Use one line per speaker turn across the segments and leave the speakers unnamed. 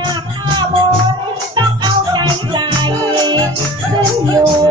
นาข้าบนต้องเอา
ใจใส่ขึ้นอยู่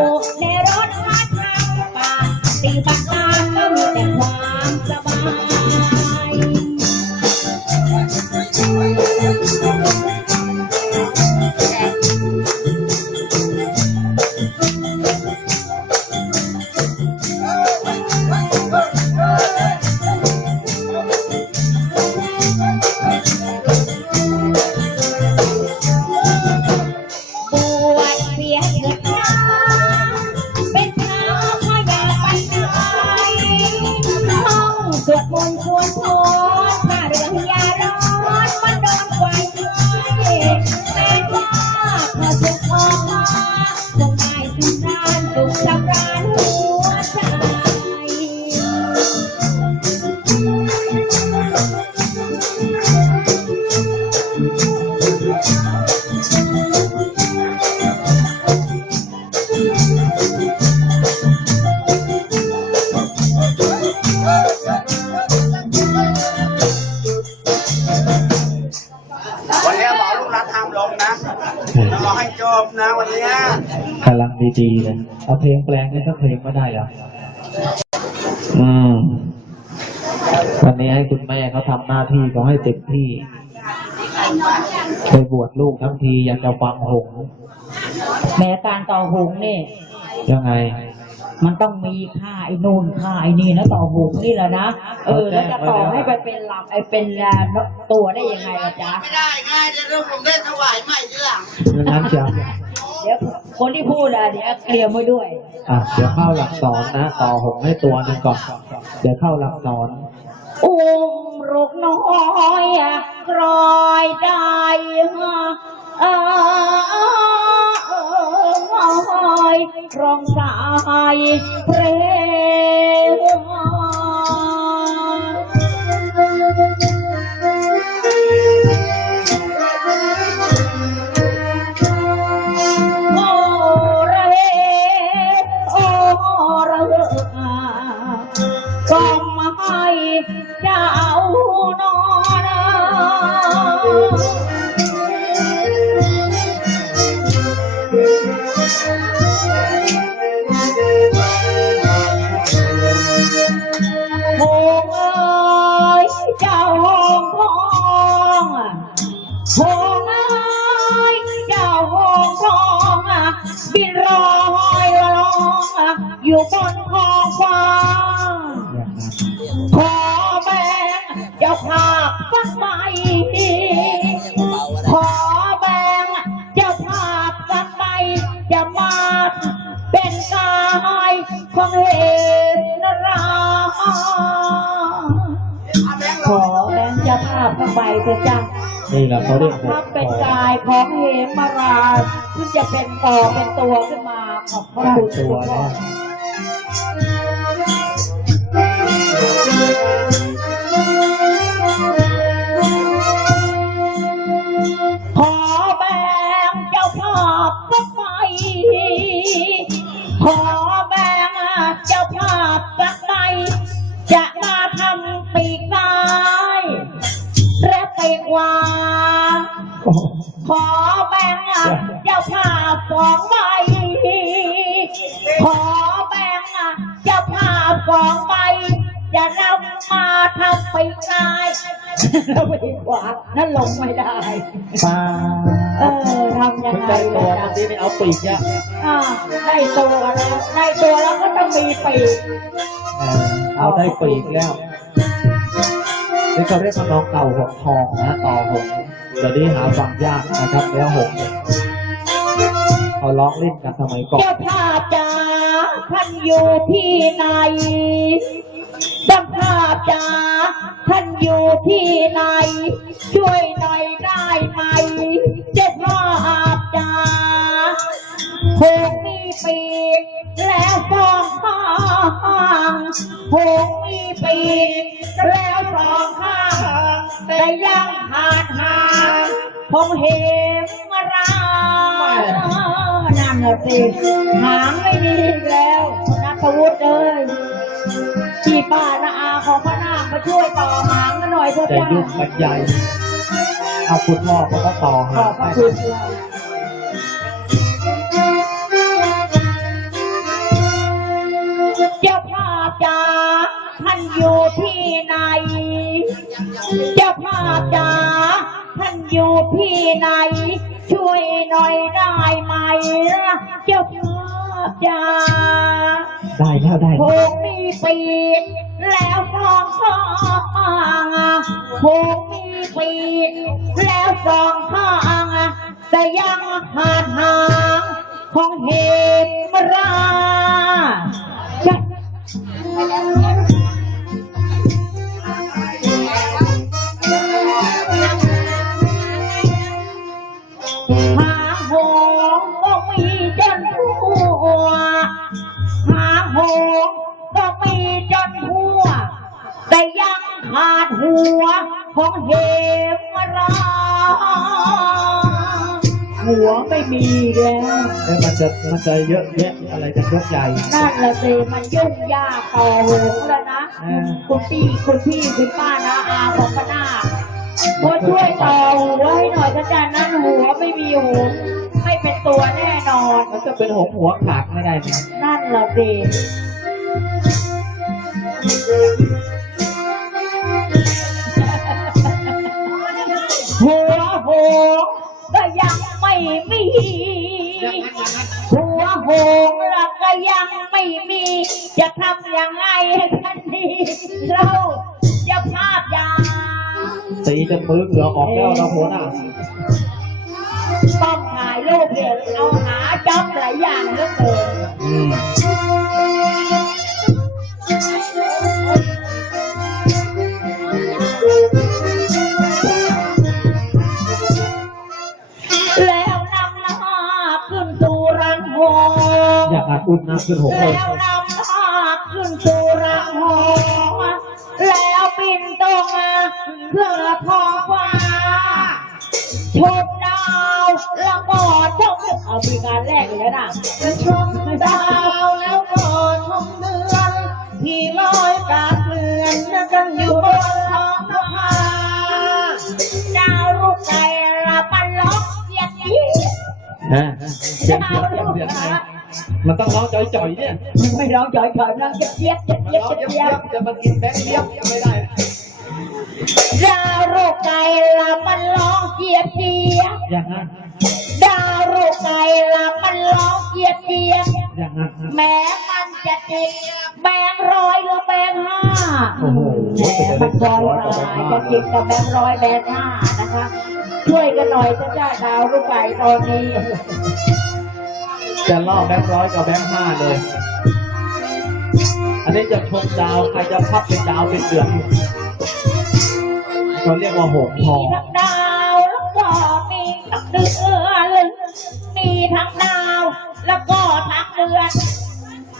ดีๆเลยเอาเพลงแปลงให้สักเพลงก็ได้แล้วอืมวันนี้ให้คุณแม่เขาทำหน้าที่เขาให้เต็มที่ไปบวชลูกทั้งทีอยากจะฟังหงส์
แม้การต่อหงนี่
ยังไง
มันต้องมีค่าไอ้นู่นค่าไอ้นี่นะต่อหงนี่แหละนะเออแล้วจะต่อให้ไปเป็นลำไอ้เป็นตัวได้ยังไงล่ะจ๊ะ
ไม่ได้ไงเดี๋ยวผมได้ถวายใหม่ทีหลัง
งั้นจะ
เดี๋ยว คนที่พูดอะเดี๋ยวเตรียมไว้ด้วย
อะเดี๋ยวเข้าหลักสอนนะ ต่อหงส์ให้ตัวหนึงก่อน เดี๋ยวเข้าหลักสอน
อุ้มลูกน้อยอะกรอยได้ฮะเออเออร้องสายเพลง เจ้าาพสักใบเถอะจ้ะ
นี่แหละเขาเรียกหง
ถ้า
ส์
เป็นกายของเหมราชที่จะเป็นต่อเป็นตัวขึ้นมาขอบพระคุณ
ตัวแล้
ภาพสองใบจะนำมาทำปีกซ้ายแล้วปีกขวานั่นลงไม่ได้
ป้า
เออทำยัง
คุณ
ไง
ได้ตัว
ล่ะ
เมื่อกี้นี่เอาปีกเนี่ย
อ่าได้ตัวแล้วได้ตัวแล้วก็ต้องมีปีก
เออเอาได้ปีกแล้วนี่เขาเรียกว่าน้องเก่าหงทองนะต่อหงเดี๋ยวนี้หาฟังยากนะครับเนื้อหงเขาร้องเล่นกันสมัยก่อน
เจ้าภาพจ๋า ท่านอยู่ที่ไหนเจ้าภาพจ๋าท่านอยู่ที่ไหน ช่วยหน่อยได้ไหม เจ้าภาพจ๋าผูกมีปีกแล้วสองข้างผูกมีปีกแล้วสองข้างแต่ยังขาดหางผมเห็นมารานั่นน่ะสิหางไม่มี นัทวุฒิเอ้ยพี่ป้านาอาของพระนาคมาช่วยต่อหางกันหน่อยเถอะ
แต่
จ้า
ยุ่งมันใหญ่เอาคุณพ่อเขาก็ต่อ
ข
หา
อบพระ
ให้
คุณค่ะเจ้าภาพจ๋าท่านอยู่ที่ไหน เจ้าภาพจ๋าท่านอยู่ที่ไหน ช่วยหน่อยได้ไหมล่ะเจ้าภาพจ๋า
ได้แล้วได้
ผูกมีปีกแล้วสองข้างผูกมีปีกแล้วสองข้างแต่ยังหาทางของเหมรา ของเหมราหัวไม่มีแล้ว
แล้วมันจะมันจะเยอะแยะอะไรจะยกใหญ่
นั่นแหละสิมันยุ่งยากต่อหงแล้วนะ
อืม
คุณพี่คุณพี่คุณป้านะอาของพนาคมาช่วยต่อหัวให้หน่อยอาจารย์นั้นหัวไม่มีหูไม่เป็นตัวแน่นอน
มันจะเป็นหงหัวขาดไม่ได้ไหม
นั่นละสิหั หัวโหงแล้วก็ยังไม่มี จะทำยังไงให้กันดีเราจะภาพยา
ตีจนมือเหงื่อออกแล้วเราหัวหน้า
ต้องถ่ายรูปเนี่ยเอาหาจ็อบหลายอย่างเหลือเกิน ง
อยากอัดอุ้มน้ำขึ้นหงเลย
แล้วนำหน้าขึ้นสู่รังหงแล้วบินตรงเพื่อท้อฟ้าชมดาวแล้วก็ชมเอามีการแรกอีกแล้วนะชมดาวแล้วก็ชมเดือนที่ลอยกาเกลื่อนกันอยู่บนท้องฟ้าดาวลูกไก่ละปันล็อกเสียดี
นะเสียงเสี มันต้องร้องจ่อยๆเนี่ย
ไม่ร้องจ่อยๆร้องเจี๊ยบเจี๊ยบ
มัน
เจี๊ยบ
ร้อง
เจี๊ยบ
เยี
เจี๊
ย
ย
บ บๆจะมากินแบงค์เลียบไม่ได้
ดาวลูกไก่ละมันร้องเจี๊ยบเจี๊ยบ
อย่างนั้น
ดาวลูกไก่ละมันร้องเจี๊ยบเจี๊ยบ
อย่างนั้น
แม้มันจะติดแบงค์ร้อยหรือแบงค์ห้า
โอ้โห
แหมมันพลอยตายจะติดกับแบงค์ร้อยแบงค์ห้านะคะ ช่วยกันหน่อยจะจ้าดาวลูกไก่ตอนนี้
จะล่อแบงค์ร้อยกับแบงค์ห้าเลย อันนี้จะชมดาวใครจะพับเป็นดาวเป็นเดือนเขาเรียกว่าหงท
มี
อง
ทั้งดาวแล้วก็มีทั้งเดือนมีทั้งดาวแล้วก็ทั้งเดือน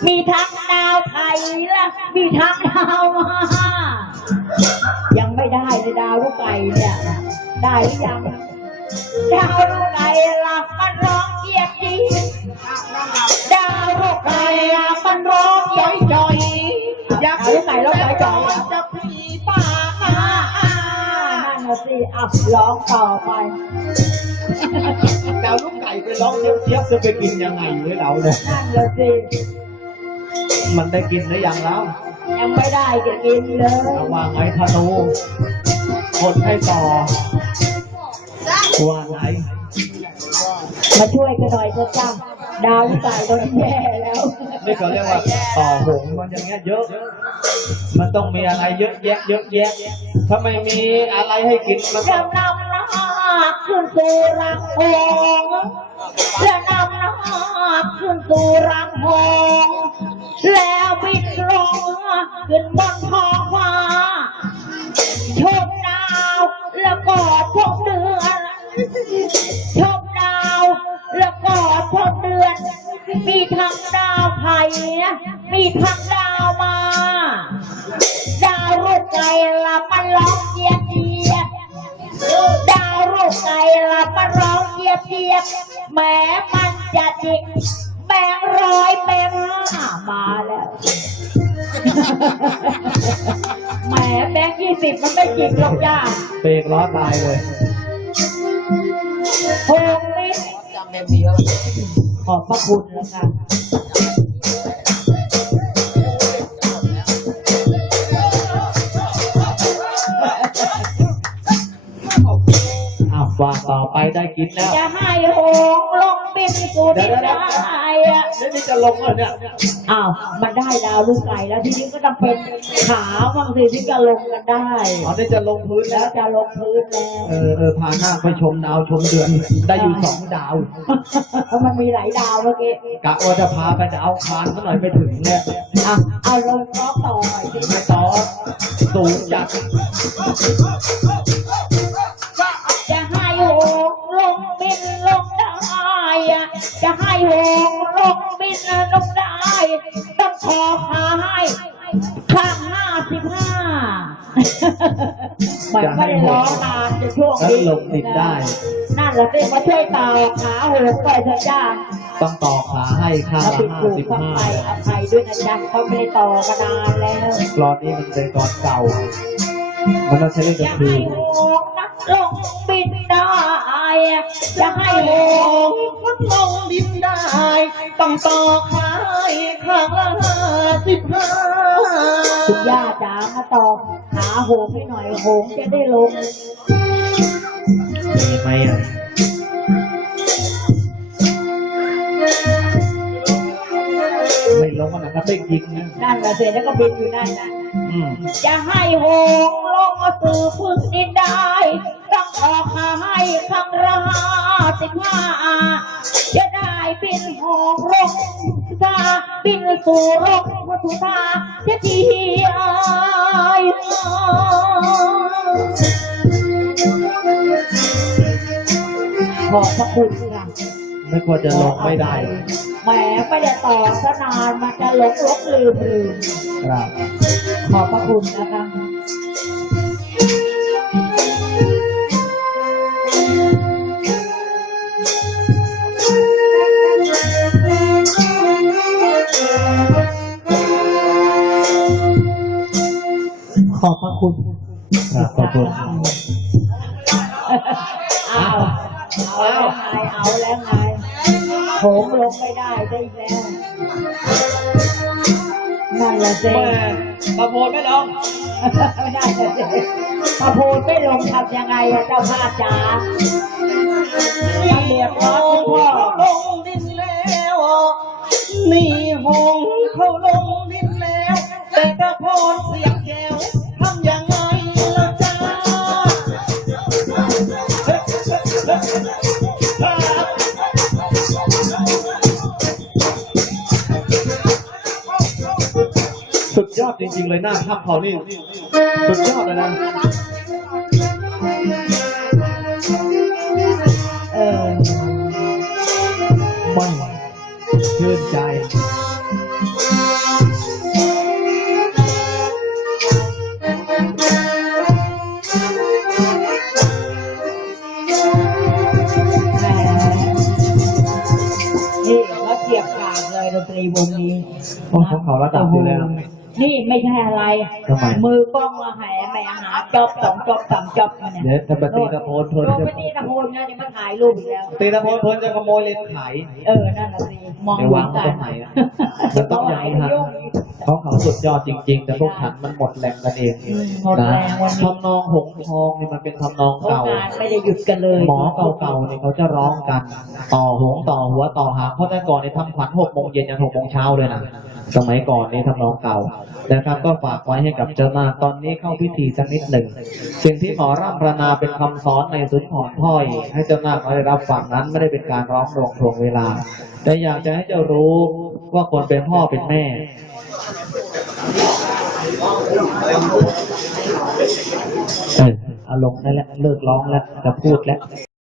มีทั้งดาวไทยและมีทั้งดาวมายังไม่ได้เลยดาวลูกไก่เนี่ย ได้หรือยัง ดาวลูกไก่ละมันร้องเกียดจีดาวลูกไก่ละมันร้องย่อยจ่อยอยากลูกไก่ร้องย่อยจ่อยจะผีป่ามานั่นน่ะสิอะร้องต่อไป
ดาวลูกไก่ไปร้องเจี๊ยบๆจะไปกินยังไงเว้ยเราเนี่ย
นั่นน่ะสิ
มันได้กินหรือยังแล้ว
ยังไม่ได้จะกินเลย
ระวางไว้ธนูคนให้ต่อ วางไหน
มาช่วยกันหน่อยจะจ้าดาวลูกไก่โดนแย่แล้ว
นี่เขาเรียกว่าต่อหงมันอย่างเงี้ยเยอะ มันต้องมีอะไรเยอะแยะเยอะแยะ ถ้าไม่มีอะไรให้กินมันก็
จะนำนาขึ้นสู่รังหงจะนำนาขึ้นสู่รังหงแล้วบินลงขึ้นบนท้องฟ้า ชมดาวแล้วก็ชมเดือน ชมดาวแล้วก็ชมเดือน มีทั้งดาวไผ่มีทั้งดาวมา ดาวลูกไก่ละมันร้องเจียบเจียบดาวลูกไก่ละมันร้องเจียบเจียบแม้มันจะจิกแบงร้อยแบงห้ามาแล้วแหมแบงค์ยี่สิบมันไม่จิกหรอกจ้า
เบรกล้อตายเลย
โฮมมิตขอบพระคุณแล้วค่ะ
อ้าววางต่อไปได้กินแล้ว
จะให้โหงลงบิน กู
เดี๋
ดิ
ยวนเดี๋ยว
ได้
เดี๋ยว
อะ
เดี๋ยวนี่จะลงแล้วเนี่ย
อ้าวมันได้ดาวลูกไก่แล้วทีนี้ก็ต้องเป็นขาบ้างสิที่จะลงกันได้
อ๋อนี่จะลงพื้น
แล้
แล้วว
จะลงพื้นแล้ว
เออเออพาหน้าไปชมดาวชมเดือนได้อยู่สองดาว
มันมีหลายดาวเมื่อกี้
กะว่าจะพาไปดาวคานซะหน่อยไปถึงเนี่ย
อะเอาลงล้อต่อหน่อยสิ
ไม่ต่อสูงจัด
จ
แล้ว
นี้
ลงดินได้
นั่นแหละสิมาช่วยต่อขาโหงไปเถอะจ้า
ต้องต่อขาให้ข้าง
ถ้า
ละ
ปิด
ห้า
ปลูก
สิบ
ข้าง
ห้า
ไปอภัยด้วยนะจ๊ะเขาไม่ได้ต่อมานานแล้ว
กรอนนี้มันเป็นกรอนเก่า มันต้องใช้เล่นก
อ
ลา
ย่าง
คื
ให้
น
โหงนะลงบินได้ จะให้โหง
พัดลงดินได้ ต้องต่อขายข้างละห้าสิบห้า
คุณย่าจ๋ามาต่อหาโหงให้หน่อยโหงจะได้ลง
มีไหมอะไม่ลงมันนะครับไม่ยิงนะ
นั่นแหละเสร็จแล้วก็บินอยู่นั่นนะ
อืม
จะให้โหงลงมาสู่พื้นดินได้ต้ ออกมาให้ครั้งละห้าสิบห้าจะได้บินหองลงซาบินสู่โลกวัตุธาจะดีอายขอบพระคุณค่ะ
ไม่ควรจะลงไม่ได้
แหมไม่ได้ต่อสนานมันจะหลงหลงลืมลืม
ครับ
ขอบพระคุณนะคะ ขอบพระคุณ
ครับขอบคุณ
เอาเอาแล้วไงเอาแล้วไงโหมลงไม่ได้ได้อีกแล้ว นั่นแหละเจ๊
ประโพนไม่ลง
ไม่ได้เลยเจ๊พระโพนไม่ลงทำยังไงอะเจ้าภาพจ๋าทำเรียบร้อยคุณพ่อ
เขาลงดินแล้ว นี่หงเขาลง ย
อดจริงๆเลยหน้าถ้ำเขานี่สุดยอดเลยนะ
เออ
ไม่ชื่นใจ
แหมนี่เขาเทียบกลางเลยดนตรีวงนี้
โอ้ของเขาระดับอยู่แล้ว
นี่ไม่ใช่อะไร
ทำไม
มือกล้องมาแห่แม่หาจอบสองจอบสามจอบมาเนี่ย
เดี๋ยวถ้าปฏิตะโพนเพลิน
โดน
จะ
ไปตีตะโพนเนี่ยเดี๋ยวมาถ่ายรูปอีกแล้ว
ตีตะโพนเพลินจะขโมยเลนส์ขาย
เออ นั่นแหละสิมอง
เดี๋ยววางไว้ตรงไหนอะมันต้องอย่างนี้ฮะ เขาเขาสุดยอดจริง ๆ แต่พวกฉันมันหมดแรงกันเอง
อืมหมดแรงวันนี้
ทำนองหงส์ทองนี่มันเป็นทำนอง
เพราะ
เก่า
งานไม่ได้หยุดกันเลย
หมอเก่าๆเนี่ยเขาจะร้องกัน ต่อหงต่อหัวต่อหางเพราะแต่ก่อนเนี่ยทำขวัญหกโมงเย็นยันหกโมงเช้าเลยนะสมัยก่อนนี่ทำนองเก่านะครับ ก็ฝากไว้ให้กับเจ้านาตอนนี้เข้าพิธีสักนิดหนึ่ง สิ่งที่หมอร่ำปรนาเป็นคำสอนในสุนทรถ้อย ให้เจ้านาเขาได้รับฟังนั้นไม่ได้เป็นการร้องรวงทวงเวลา แต่อยากจะให้เจ้ารู้ว่าคนเป็นพ่อเป็นแม่เออเอาลงได้แล้วเลิกร้องแล้วจะพูดแล้ว